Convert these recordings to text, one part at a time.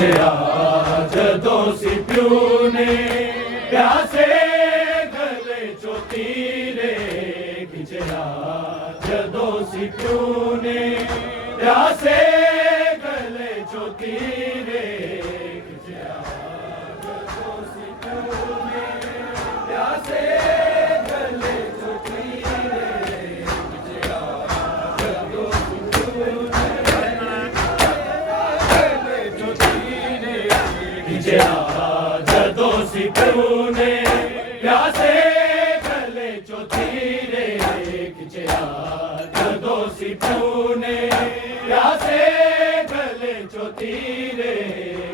खिचया जदों सी प्यू ने प्यासे गले चो तीरे खिचया जदों सी प्यू ने प्यासे गले चो तीरे खिचया जदों सी प्यू ने प्यासे गले चो तीरे खिचया जदों सी प्यू ने गले चो तीरे खिचया जदों सी प्यू ने प्यासे गले चो तीरे खिचया जदों सी प्यू ने प्यासे गले चो तीरे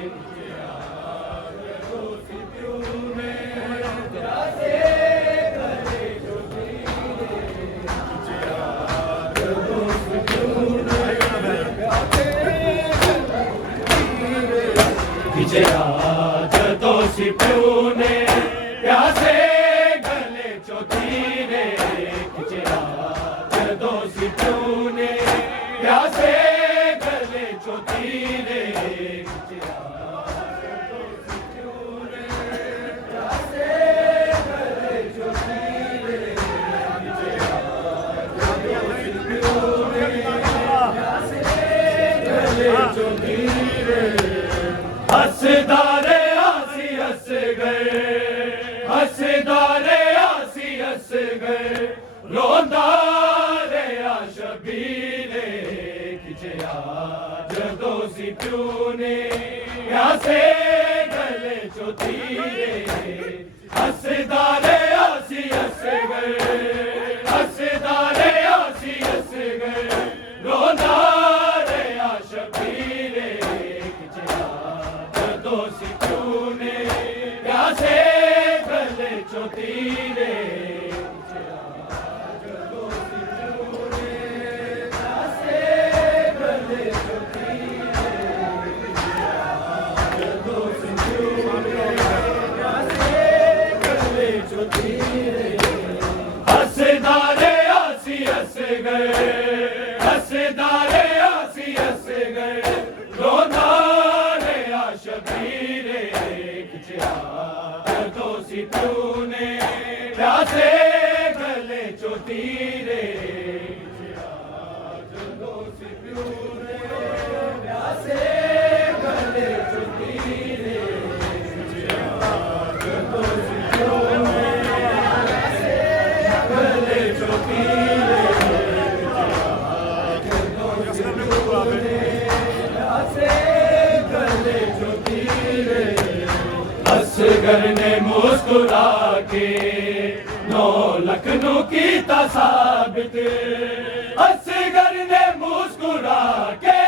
खिचया जदों सी प्यू ने प्यासे गले चो तीरे खिचया जदों सी प्यू ने प्यासे खिचया जदों सी प्यू ने प्यासे गले चो तीरे खिचया जदों सी प्यू ने प्यासे गले चो तीरे खिचया जदों सी प्यू ने प्यासे गले चो तीरे खिचया जदों सी प्यू ने प्यासे गले चो तीरे हसदारे आसी हस गए हसदारे आसी हस गए रोंदा रे आ शबीरे खिचया जदों सी प्यू ने प्यासे गले चो तीरे हसदारे आसी हस गए हसदारे आसी हस गए रोंदा रे आ शबीरे खिचया जदों सी प्यू ने प्यासे गले चो तीरे खिचया जदों सी प्यू ने प्यासे गले चो तीरे खिचया जदों सी प्यू ने प्यासे गले चो तीरे हसदारे आसी हस गए हसदारे आसी हस गए रोंदा रे आ शबीरे खिचया जदों सी प्यू ने प्यासे गले चो तीरे खिचया जदों सी प्यू ने प्यासे गले चो तीरे खिचया जदों सी प्यू ने प्यासे गले चो तीरे खिचया जदों सी प्यू ने प्यासे गले चो तीरे असगर ने मुस्कुरा के 9 लाख नू कीता साबित असगर ने मुस्कुरा के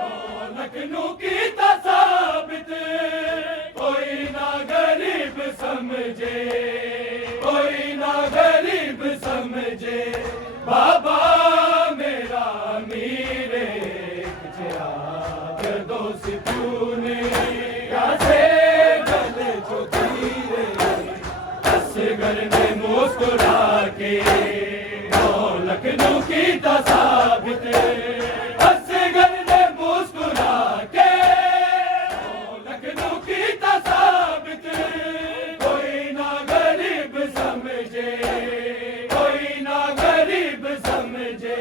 9 लाख नू कीता साबित कोई ना गरीब समझे कोई ना गरीब समझे बाबा मेरा अमीरे खिचया जदों सी प्यू ने प्यासे गले चो तीरे असगर ने मुस्कुरा के 9 लाख नू कीता साबित असगर ने मुस्कुरा के 9 लाख नू कीता साबित कोई ना गरीब समझे कोई ना गरीब समझे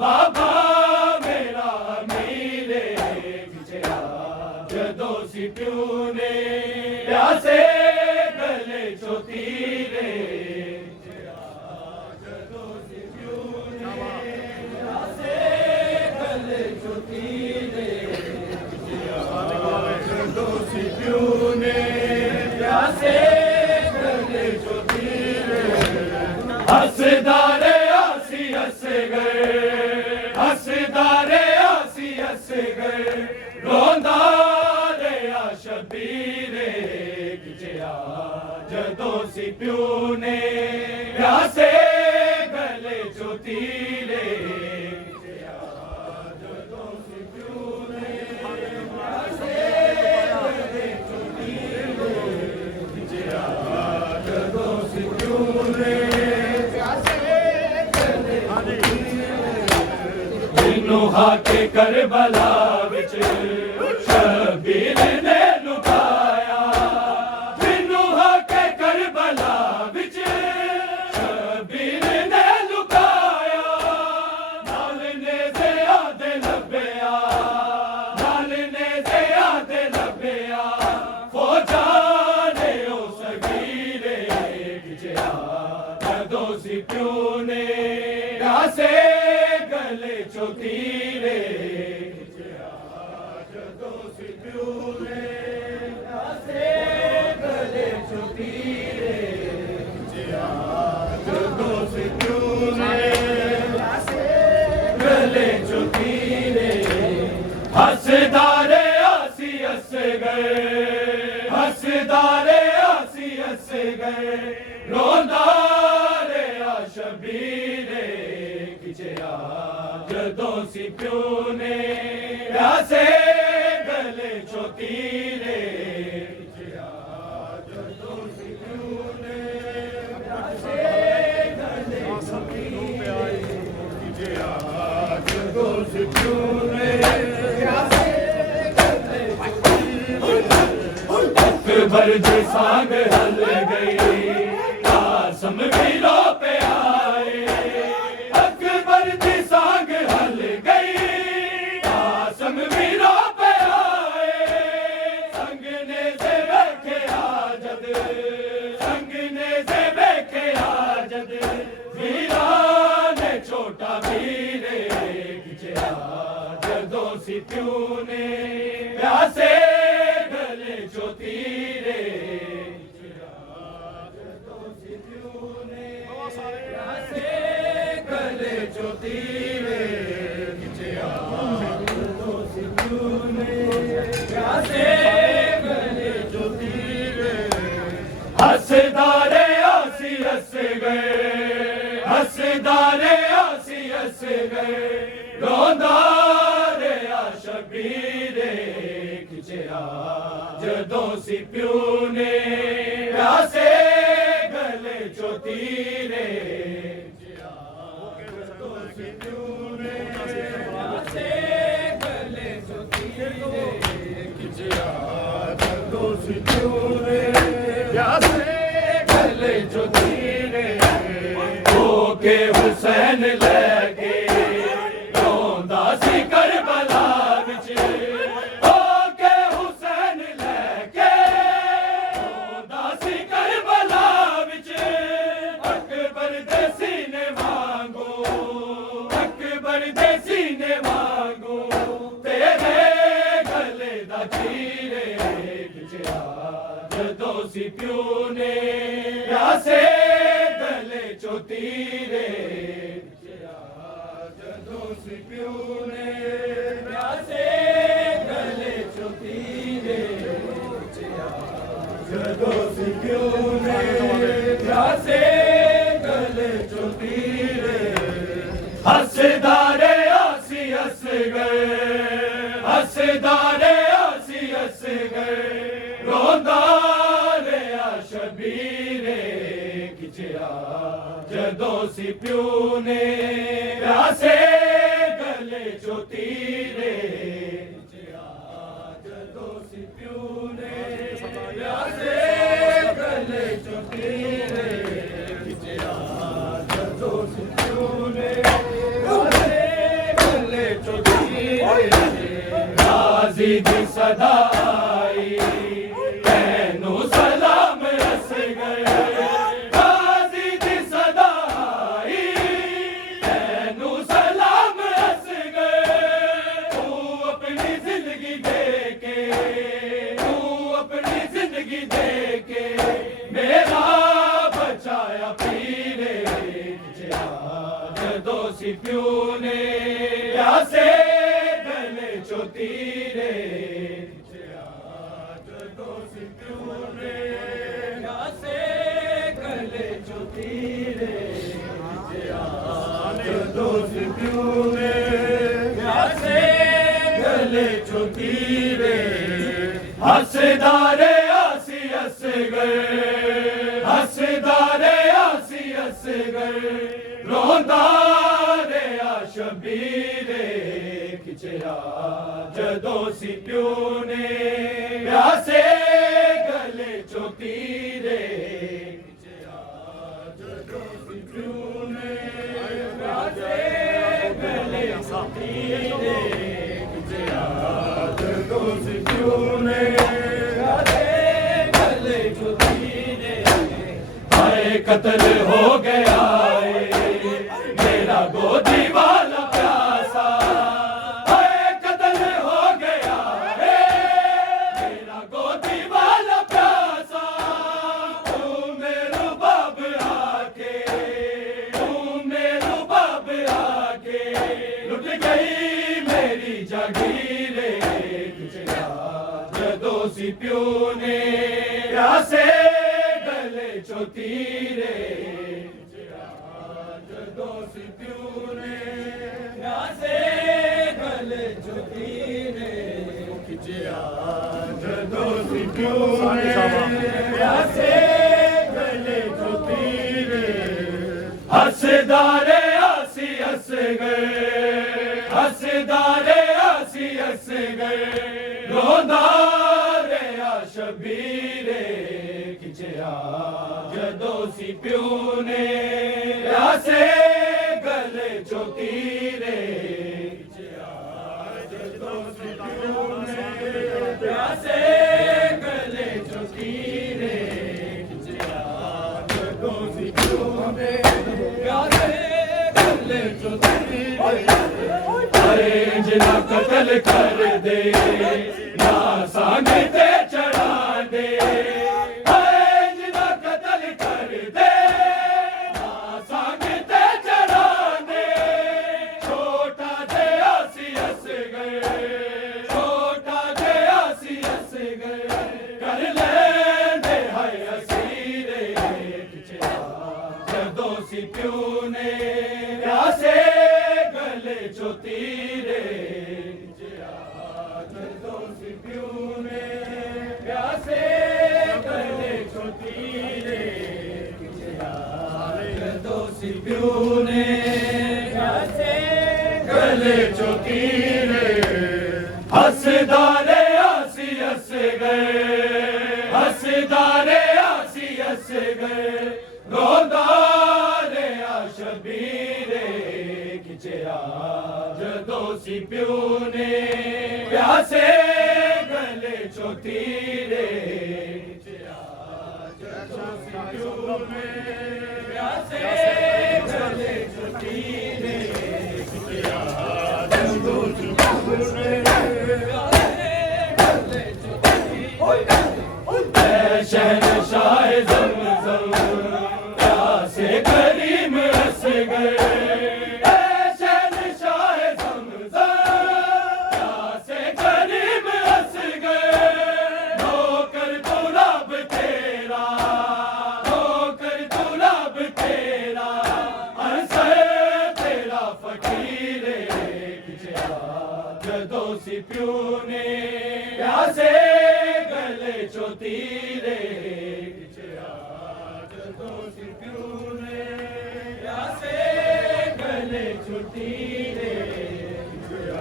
बाबा मेरा अमीरे खिचया जदों सी प्यू ने प्यासे गले चो तीरे खिचया जदों सी प्यू ने प्यासे गले चो तीरे खिचया जदों सी प्यू ने प्यासे गले चो तीरे हसदारे आसी हस गए हसदारे आसी हस गए रोंदा रे आ शबीरे खिचया जदों सी प्यू ने प्यासे गले चो तीरे खिचया जदों सी प्यू ने प्यासे गले चो तीरे खिचया जदों सी प्यू ने प्यासे गले चो तीरे नूहा के करबला विच शबीर ने लुकाया जिन्नू हके करबला विच शबीर ने लुकाया नाल ने ज़ियादे लभया नाल ने ज़ियादे लभया फौजा ने ओ सगीरे गिजया जदों सी प्यो ने प्यासे गले चो तीरे जदों सी प्यो ने प्यासे गले चो तीरे जदों सी प्यो ने प्यासे गले चो तीरे हसदारे आसी हस गए हसदारे आसी हस गए रोंदा रे आ शबीरे गिजया जदों सी प्यो ने प्यासे गले चो तीरे गिजया जदों सी प्यो ने प्यासे गले चो तीरे गिजया जदों सी प्यो ने प्यासे गले चो तीरे अकबर जी सांग हल गई कासम भी रो पे आए अकबर जी सांग हल गई कासम भी रो पे आए संग ने से बैठे आजद संग ने से बैठे आजद वीरा ने छोटा वीरे गिजया जदों सी प्यो ने प्यासे गले चो तीरे जदों सी प्यो ने प्यासे गले चो तीरे गिजया जदों सी प्यो ने प्यासे गले चो तीरे हसदारे आसी हस गए हसदारे आसी हस गए रोंदा रे आ शबीरे गिजया जदों सी प्यो ने प्यासे गले चो तीरे जदों सी प्यो ने प्यासे गले चो तीरे गिजया जदों सी प्यो ने प्यासे गले चो तीरे होके हुसैन लगे रोंदा सी करबला विच होके हुसैन लगे रोंदा सी करबला विच अकबर दे सीने वांगू अकबर दे सीने वांगू तेरे गले दा चीरे गिजया जदों सी प्यो ने प्यासे गले चो तीरे गिजया जदों सी प्यो ने प्यासे गले चो तीरे गिजया जदों सी प्यो ने प्यासे गले चो तीरे हसदारे आसी हस गए हसदारे आसी हस गए रोंदा रे आ शबीरे गिजया जदों सी प्यो ने प्यासे गले चो तीरे गिजया जदों सी प्यो ने प्यासे गले चो तीरे गिजया जदों सी प्यो ने प्यासे गले चो तीरे गाजी दी सदा आई तैनू सलाम रस गए गाजी दी सदा आई तैनू सलाम रस गए तू अपनी जिंदगी दे के तू अपनी जिंदगी दे के मेरा बचाया पीरे गिजया जदों सी प्यो ने प्यासे गले चो तीरे गिजया जदों सी प्यो ने प्यासे गले चो तीरे गिजया जदों सी प्यो ने प्यासे गले चो तीरे हसदारे आसी हस गए हसदारे आसी हस गए रोंदा रे आ शबीरे खिंचिया जदों सी प्यू ने प्यासे गले चो तीरे खिंचिया जदों सी प्यू ने प्यासे गले चो तीरे खिंचिया जदों सी प्यू ने प्यासे गले चो तीरे हाय कत्ल हो गया मेरा गोदी वाला प्यासा हाय कत्ल हो गया मेरा गोदी वाला प्यासा तू मेरे बाब आके तू मेरे बाब आके लुट गई मेरी जागीरे खिंचिया जदों सी प्यू ने प्यासे गले चो तीरे जदों सी प्यू ने प्यासे गले चो तीरे खिंचिया जदों सी प्यू ने प्यासे गले चो तीरे हसदारे आसी हस गए हसदारे आसी हस गए रोंदारे आ शबीरे खिंचिया जदों सी प्यू ने प्यासे गले चो तीरे खिंचिया जदों सी प्यू ने प्यासे गले चो तीरे खिंचिया जदों सी प्यू ने प्यासे गले चो तीरे अरे जिना कत्ल कर दे ना सांग ते चढ़ा दे जदों सी प्यू ने प्यासे गले चो तीरे जदों सी प्यू ने प्यासे गले चो तीरे जदों सी प्यू ने प्यासे गले चो तीरे हसदारे आसी हस गए हसदारे आसी हस गए रोंदारे आ शबीरे खिंचिया जदों सी प्यू ने प्यासे गले चो तीरे खिंचिया जदों सी प्यू ने प्यासे गले चो तीरे खिंचिया जदों सी प्यू ने प्यासे गले चो तीरे शहनशाह ज़मज़म प्यासे करीम हंस गए शहनशाह ज़मज़म प्यासे करीम हंस गए नौकर गुलाब तेरा अंसर तेरा फकीरे खिंचिया जदों सी प्यू ने प्यासे गले चो तीरे खिंचिया जदों सी प्यू ने प्यासे गले चो तीरे खिंचिया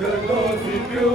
जदों सी प्यू